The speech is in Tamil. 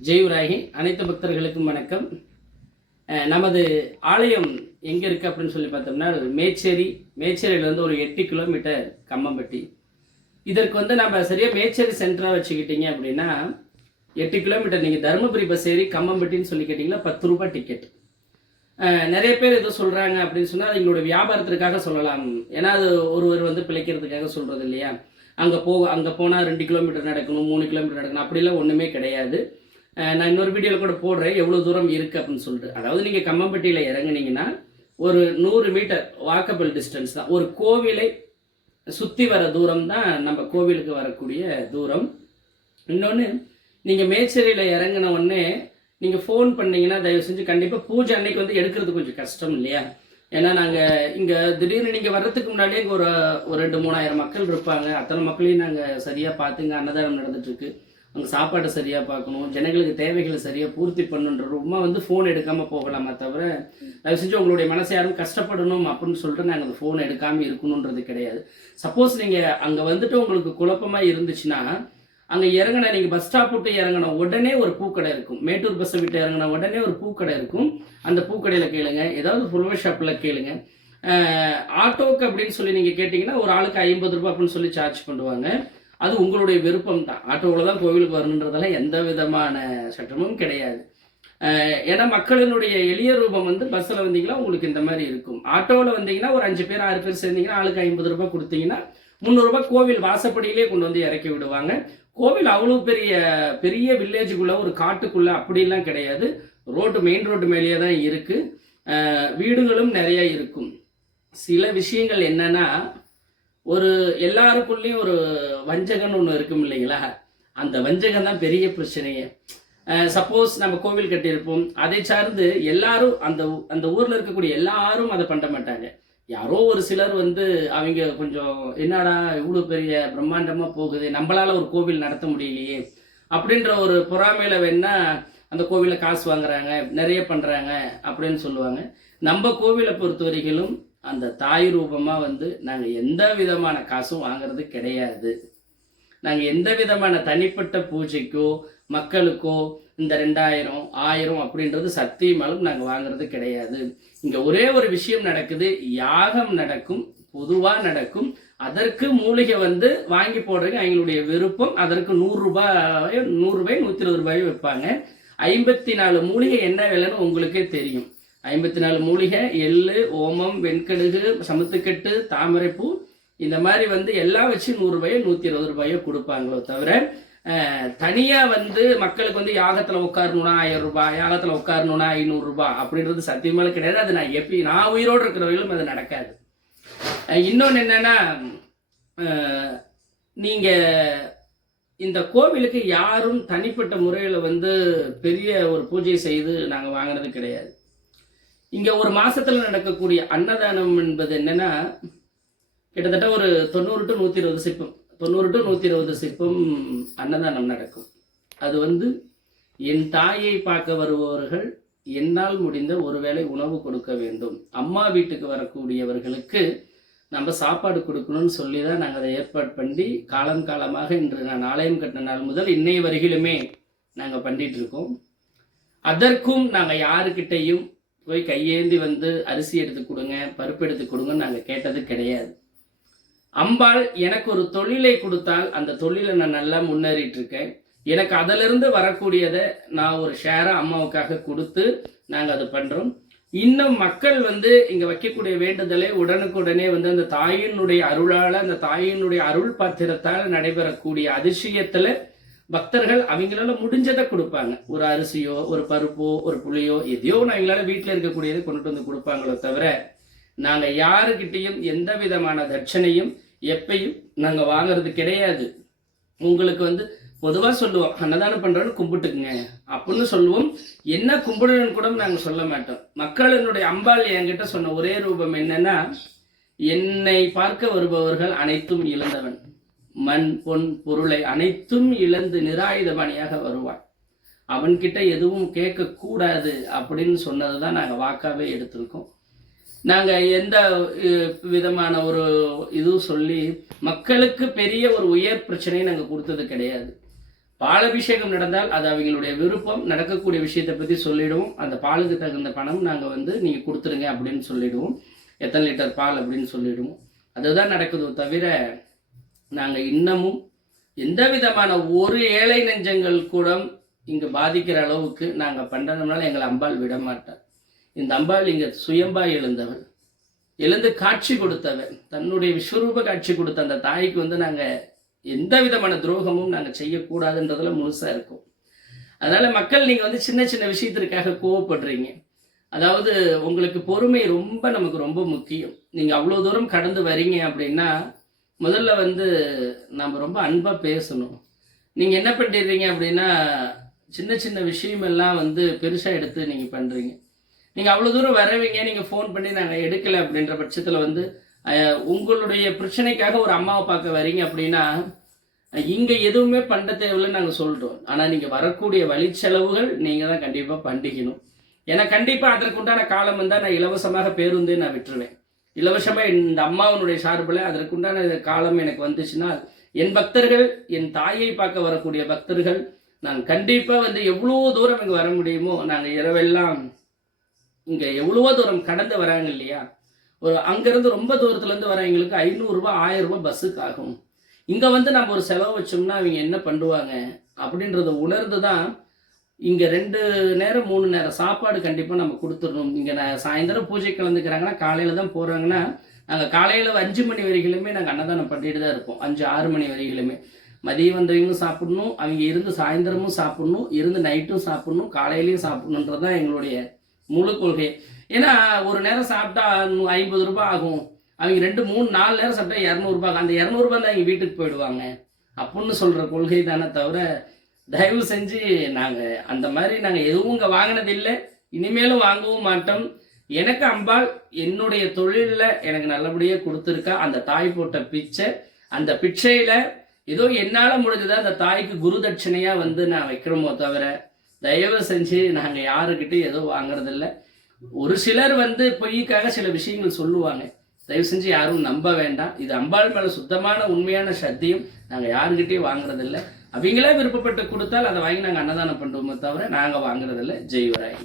ஜெயுராகி அனைத்து பக்தர்களுக்கும் வணக்கம். நமது ஆலயம் எங்கே இருக்குது அப்படின்னு சொல்லி பார்த்தோம்னா மேச்சேரி மேச்சேரியிலேருந்து ஒரு எட்டு கிலோமீட்டர் கம்மம்பட்டி. இதற்கு வந்து நம்ம சரியாக மேச்சேரி சென்டராக வச்சுக்கிட்டீங்க அப்படின்னா எட்டு கிலோமீட்டர். நீங்கள் தருமபுரி பஸ் ஏறி கம்மம்பட்டின்னு சொல்லி கேட்டிங்கன்னா பத்து ரூபாய் டிக்கெட் நிறைய பேர் ஏதோ சொல்கிறாங்க அப்படின்னு சொன்னால் அது எங்களோட வியாபாரத்திற்காக சொல்லலாம். ஏன்னா அது ஒருவர் வந்து பிழைக்கிறதுக்காக சொல்கிறது இல்லையா? அங்கே போ அங்கே போனால் ரெண்டு கிலோமீட்டர் நடக்கணும் மூணு கிலோமீட்டர் நடக்கணும் அப்படிலாம் ஒன்றுமே கிடையாது. நான் இன்னொரு வீடியோவில் கூட போடுறேன். எவ்வளோ தூரம் இருக்குது அப்படின்னு சொல்லிட்டு. அதாவது நீங்கள் கம்மம்பட்டியில் இறங்குனீங்கன்னா ஒரு நூறு மீட்டர் வாக்கபிள் டிஸ்டன்ஸ் தான். ஒரு கோவிலை சுற்றி வர தூரம் தான் நம்ம கோவிலுக்கு வரக்கூடிய தூரம். இன்னொன்று நீங்கள் மேச்சேரியில் இறங்கின உடனே நீங்கள் ஃபோன் பண்ணீங்கன்னா தயவு செஞ்சு கண்டிப்பாக பூஜை அன்னைக்கு வந்து எடுக்கிறது கொஞ்சம் கஷ்டம் இல்லையா? ஏன்னா நாங்கள் இங்கே திடீர்னு நீங்கள் வர்றதுக்கு முன்னாடியே இங்கே ஒரு ஒரு ரெண்டு மூணாயிரம் மக்கள் இருப்பாங்க. அத்தனை மக்களையும் நாங்கள் சரியாக பார்த்துங்க அன்னதானம் நடந்துட்டுருக்கு அங்கே சாப்பாட்டை சரியாக பார்க்கணும் ஜனங்களுக்கு தேவைகளை சரியாக பூர்த்தி பண்ணுன்ற ரொம்ப வந்து ஃபோன் எடுக்காமல் போகலாமா தவிர தயவு செஞ்சு உங்களுடைய மனசை யாரும் கஷ்டப்படணும் அப்படின்னு சொல்லிட்டு நாங்கள் அந்த ஃபோன் எடுக்காமல் இருக்கணுன்றது கிடையாது. சப்போஸ் நீங்கள் அங்கே வந்துட்டு உங்களுக்கு குழப்பமாக இருந்துச்சுன்னா அங்கே இறங்கின நீங்கள் பஸ் ஸ்டாப் விட்டு இறங்கின உடனே ஒரு பூக்கடை இருக்கும். மேட்டூர் பஸ்ஸை விட்டு இறங்கின உடனே ஒரு பூக்கடை இருக்கும். அந்த பூக்கடையில் கேளுங்க. ஏதாவது ஃபுல்வர் ஷாப்பில் கேளுங்க. ஆட்டோக்கு அப்படின்னு சொல்லி நீங்கள் கேட்டிங்கன்னா ஒரு ஆளுக்கு ஐம்பது ரூபாய் அப்படின்னு சொல்லி சார்ஜ் பண்ணுவாங்க. அது உங்களுடைய விருப்பம் தான் ஆட்டோவில் தான் கோவிலுக்கு வரணுன்றதெல்லாம் எந்த விதமான சட்டமும் கிடையாது. ஏன்னா மக்களினுடைய எளிய ரூபம் வந்து பஸ்ஸில் வந்தீங்கன்னா உங்களுக்கு இந்த மாதிரி இருக்கும். ஆட்டோவில் வந்தீங்கன்னா ஒரு அஞ்சு பேர் ஆறு பேர் சேர்ந்தீங்கன்னா ஆளுக்கு ஐம்பது ரூபாய் கொடுத்தீங்கன்னா முந்நூறுரூபா கோவில் வாசப்படியிலே கொண்டு வந்து இறக்கி விடுவாங்க. கோவில் அவ்வளோ பெரிய பெரிய வில்லேஜுக்குள்ளே ஒரு காட்டுக்குள்ளே அப்படிலாம் கிடையாது. ரோட்டு மெயின் ரோட்டு மேலேயே தான் இருக்குது வீடுகளும் நிறைய இருக்கும். சில விஷயங்கள் என்னென்னா ஒரு எல்லாருக்குள்ளேயும் ஒரு வஞ்சகன் ஒன்று இருக்கும் இல்லைங்களா? அந்த வஞ்சகம் தான் பெரிய பிரச்சனையே. சப்போஸ் நம்ம கோவில் கட்டியிருப்போம். அதை சார்ந்து எல்லாரும் அந்த அந்த ஊரில் இருக்கக்கூடிய எல்லாரும் அதை பண்ண மாட்டாங்க. யாரோ ஒரு சிலர் வந்து அவங்க கொஞ்சம் என்னடா இவ்வளோ பெரிய பிரம்மாண்டமாக போகுது நம்மளால் ஒரு கோவில் நடத்த முடியலையே அப்படின்ற ஒரு பொறாமையில் வேணா அந்த கோவிலில் காசு வாங்குறாங்க நிறைய பண்ணுறாங்க அப்படின்னு சொல்லுவாங்க. நம்ம கோவிலை பொறுத்த வரைக்கும் அந்த தாய் ரூபமாக வந்து நாங்கள் எந்த விதமான காசும் வாங்குறது கிடையாது. நாங்கள் எந்த விதமான தனிப்பட்ட பூஜைக்கோ மக்களுக்கோ இந்த ரெண்டாயிரம் ஆயிரம் அப்படின்றது சத்தியமாலும் நாங்கள் வாங்குறது கிடையாது. இங்கே ஒரே ஒரு விஷயம் நடக்குது. யாகம் நடக்கும் பொதுவாக நடக்கும். அதற்கு மூலிகை வந்து வாங்கி போடுறதுக்கு அவங்களுடைய விருப்பம். அதற்கு நூறுரூபாய் நூறுரூபாய் நூற்றி இருபது ரூபாயும் வைப்பாங்க ஐம்பத்தி நாலு மூலிகை என்ன விலைன்னு உங்களுக்கே தெரியும். ஐம்பத்தி நாலு மூலிகை எள்ளு ஓமம் வெண்கடுகு சமுத்துக்கட்டு தாமரைப்பூ. இந்த மாதிரி வந்து எல்லாம் வச்சு நூறு ரூபாயோ நூற்றி இருபது ரூபாயோ கொடுப்பாங்களோ தவிர தனியாக வந்து மக்களுக்கு வந்து யாகத்தில் உட்காரணும்னா ஆயிரம் ரூபாய் யாகத்தில் உட்காரணும்னா ஐநூறுரூபா அப்படின்றது சத்தியமான கிடையாது. அது நான் எப்படி நான் உயிரோடு இருக்கிறவர்களும் அது நடக்காது. இன்னொன்று என்னென்னா நீங்கள் இந்த கோவிலுக்கு யாரும் தனிப்பட்ட முறையில் வந்து பெரிய ஒரு பூஜை செய்து நாங்கள் வாங்கினது கிடையாது. இங்கே ஒரு மாசத்துல நடக்கக்கூடிய அன்னதானம் என்பது என்னன்னா கிட்டத்தட்ட ஒரு தொண்ணூறு டு நூற்றி இருபது சிற்பம். தொண்ணூறு டு நூற்றி இருபது சிற்பம் அன்னதானம் நடக்கும். அது வந்து என் தாயை பார்க்க வருபவர்கள் என்னால் முடிந்த ஒருவேளை உணவு கொடுக்க வேண்டும். அம்மா வீட்டுக்கு வரக்கூடியவர்களுக்கு நம்ம சாப்பாடு கொடுக்கணும்னு சொல்லி தான் நாங்கள் அதை ஏற்பாடு பண்ணி காலம் காலமாக இன்று நான் ஆலயம் கட்டின நாள் முதல் இன்னைய வரையிலுமே நாங்கள் பண்ணிட்டு இருக்கோம். அதற்கும் நாங்கள் யாருக்கிட்டையும் போய் கையேந்தி வந்து அரிசி எடுத்து கொடுங்க பருப்பு எடுத்து கொடுங்கன்னு நாங்கள் கேட்டது கிடையாது. அம்பாள் எனக்கு ஒரு தொழிலை கொடுத்தால் அந்த தொழிலை நான் நல்லா முன்னேறிட்டு இருக்கேன் எனக்கு அதிலிருந்து வரக்கூடியதை நான் ஒரு ஷேராக அம்மாவுக்காக கொடுத்து நாங்கள் அது பண்ணுறோம் இன்னும் மக்கள் வந்து இங்கே வைக்கக்கூடிய வேண்டுதலை உடனுக்குடனே வந்து அந்த தாயினுடைய அருளால் அந்த தாயினுடைய அருள் பாத்திரத்தால் நடைபெறக்கூடிய அதிசயத்தில் பக்தர்கள் அவங்களால முடிஞ்சதை கொடுப்பாங்க. ஒரு அரிசியோ ஒரு பருப்போ ஒரு புளியோ எதையோ ஒன்று அவங்களால வீட்டில் இருக்கக்கூடியதை கொண்டுட்டு வந்து கொடுப்பாங்களோ தவிர நாங்கள் யாருக்கிட்டையும் எந்த விதமான தட்சணையும் எப்பையும் நாங்கள் வாங்கிறது கிடையாது. உங்களுக்கு வந்து பொதுவாக சொல்லுவோம் அன்னதானம் பண்ணுறோன்னு கும்பிட்டுக்குங்க. அப்படின்னு சொல்லுவோம். என்ன கும்பிடணும்னு கூட நாங்கள் சொல்ல மாட்டோம். மக்களினுடைய அம்பாள் என்கிட்ட சொன்ன ஒரே ரூபம் என்னன்னா என்னை பார்க்க வருபவர்கள் அனைத்தும் இழந்தவன். மண் பொன் பொருளை அனைத்தும் இழந்து நிராயுதபாணியாக வருவான் அவன்கிட்ட எதுவும் கேட்கக்கூடாது அப்படின்னு சொன்னது தான் நாங்கள் வாக்காகவே எடுத்திருக்கோம். நாங்கள் எந்த விதமான ஒரு இதுவும் சொல்லி மக்களுக்கு பெரிய ஒரு உயர் பிரச்சனையை நாங்கள் கொடுத்தது கிடையாது. பாலபிஷேகம் நடந்தால் அது அவங்களுடைய விருப்பம். நடக்கக்கூடிய விஷயத்தை பற்றி சொல்லிவிடுவோம் அந்த பாலுக்கு தகுந்த பணம் நாங்கள் வந்து நீங்கள் கொடுத்துருங்க அப்படின்னு சொல்லிவிடுவோம் எத்தனை லிட்டர் பால் அப்படின்னு சொல்லிவிடுவோம் அதுதான் நடக்குதோ தவிர நாங்கள் இன்னமும் எந்த விதமான ஒரு ஏழை நெஞ்சங்கள் கூட இங்கே பாதிக்கிற அளவுக்கு நாங்கள் பண்ணுறதுனால எங்களை அம்பாள் விட மாட்டார் இந்த அம்பாள் இங்கே சுயம்பா எழுந்தவள். எழுந்து காட்சி கொடுத்தவன் தன்னுடைய விஸ்வரூப காட்சி கொடுத்த அந்த தாய்க்கு வந்து நாங்கள் எந்த விதமான துரோகமும் நாங்கள் செய்யக்கூடாதுன்றதுல முழுசாக இருக்கும். அதனால் மக்கள் நீங்கள் வந்து சின்ன சின்ன விஷயத்திற்காக கோவப்படுறீங்க. அதாவது உங்களுக்கு பொறுமை ரொம்ப நமக்கு ரொம்ப முக்கியம். நீங்கள் அவ்வளோ தூரம் கடந்து வரீங்க அப்படின்னா முதல்ல வந்து நம்ம ரொம்ப அன்பாக பேசணும். நீங்கள் என்ன பண்ணிடுறீங்க அப்படின்னா சின்ன சின்ன விஷயமெல்லாம் வந்து பெருசாக எடுத்து நீங்கள் பண்ணுறீங்க நீங்கள் அவ்வளோ தூரம் வரவீங்க நீங்கள் ஃபோன் பண்ணி நாங்கள் எடுக்கலை அப்படின்ற பட்சத்தில் வந்து உங்களுடைய பிரச்சனைக்காக ஒரு அம்மாவை பார்க்க வரீங்க அப்படின்னா இங்கே எதுவுமே பண்ண தேவையில்லைன்னு நாங்கள் சொல்லிட்டோம் ஆனால் நீங்கள் வரக்கூடிய வழிச்செலவுகள் நீங்கள் தான் கண்டிப்பாக பண்ணிக்கணும். ஏன்னா கண்டிப்பாக அதற்குண்டான காலம் வந்தால் நான் இலவசமாக பேருந்தே நான் விட்டுருவேன். இலவசமாக இந்த அம்மாவனுடைய சார்பில் அதற்குண்டான காலம் எனக்கு வந்துச்சுன்னா என் பக்தர்கள் என் தாயை பார்க்க வரக்கூடிய பக்தர்கள் நான் கண்டிப்பாக வந்து எவ்வளோ தூரம் இங்கே வர முடியுமோ நாங்கள் இரவெல்லாம் இங்கே எவ்வளவோ தூரம் கடந்து வராங்க இல்லையா? ஒரு அங்கேருந்து ரொம்ப தூரத்துலேருந்து வரவங்களுக்கு ஐநூறுரூவா ஆயிரம் ரூபாய் பஸ்ஸுக்கு ஆகும். இங்கே வந்து நம்ம ஒரு செலவு வச்சோம்னா அவங்க என்ன பண்ணுவாங்க? அப்படின்றத உணர்ந்து தான் இங்கே ரெண்டு நேரம் மூணு நேரம் சாப்பாடு கண்டிப்பாக நம்ம கொடுத்துடணும். இங்கே நான் சாயந்தரம் பூஜை கலந்துக்கிறாங்கன்னா காலையில் தான் போகிறாங்கன்னா நாங்கள் காலையில் அஞ்சு மணி வரைகளுமே நாங்கள் அன்னதானம் பண்ணிட்டு தான் இருப்போம். அஞ்சு ஆறு மணி வரைகளுமே மதியம் வந்தவங்களும் சாப்பிடணும் அவங்க இருந்து சாயந்தரமும் சாப்பிடணும் இருந்து நைட்டும் சாப்பிடணும் காலையிலையும் சாப்பிடணுன்றது தான் எங்களுடைய முழு கொள்கை. ஏன்னா ஒரு நேரம் சாப்பிட்டா ஐம்பது ரூபாய் ஆகும். அவங்க ரெண்டு மூணு நாலு நேரம் சாப்பிட்டா இரநூறுபா ஆகும். அந்த இரநூறுபா தான் அவங்க வீட்டுக்கு போயிடுவாங்க. அப்படின்னு சொல்கிற கொள்கை தானே தவிர தயவு செஞ்சு நாங்கள் அந்த மாதிரி நாங்கள் எதுவும் இங்கே வாங்கினதில்லை. இனிமேலும் வாங்கவும் மாட்டோம். எனக்கு அம்பாள் என்னுடைய தொழிலில் எனக்கு நல்லபடியாக கொடுத்துருக்கா. அந்த தாய் போட்ட பிச்சை அந்த பிச்சையில் ஏதோ என்னால் முடிஞ்சதை அந்த தாய்க்கு குரு தட்சணையாக வந்து நான் வைக்கிறோமோ தவிர தயவு செஞ்சு நாங்கள் யாருக்கிட்டையும் ஏதோ வாங்குறதில்ல. ஒரு சிலர் வந்து பொய்க்காக சில விஷயங்கள் சொல்லுவாங்க. தயவு செஞ்சு யாரும் நம்ப வேண்டாம். இது அம்பாள் மேலே சுத்தமான உண்மையான சத்தியம். நாங்கள் யாருக்கிட்டையும் வாங்குறதில்ல. அவங்களே விருப்பப்பட்டு கொடுத்தால் அதை வாங்கி நாங்கள் அன்னதானம் பண்ணுறோமே தவிர நாங்கள் வாங்குறதில்ல. ஜெய்வராய்.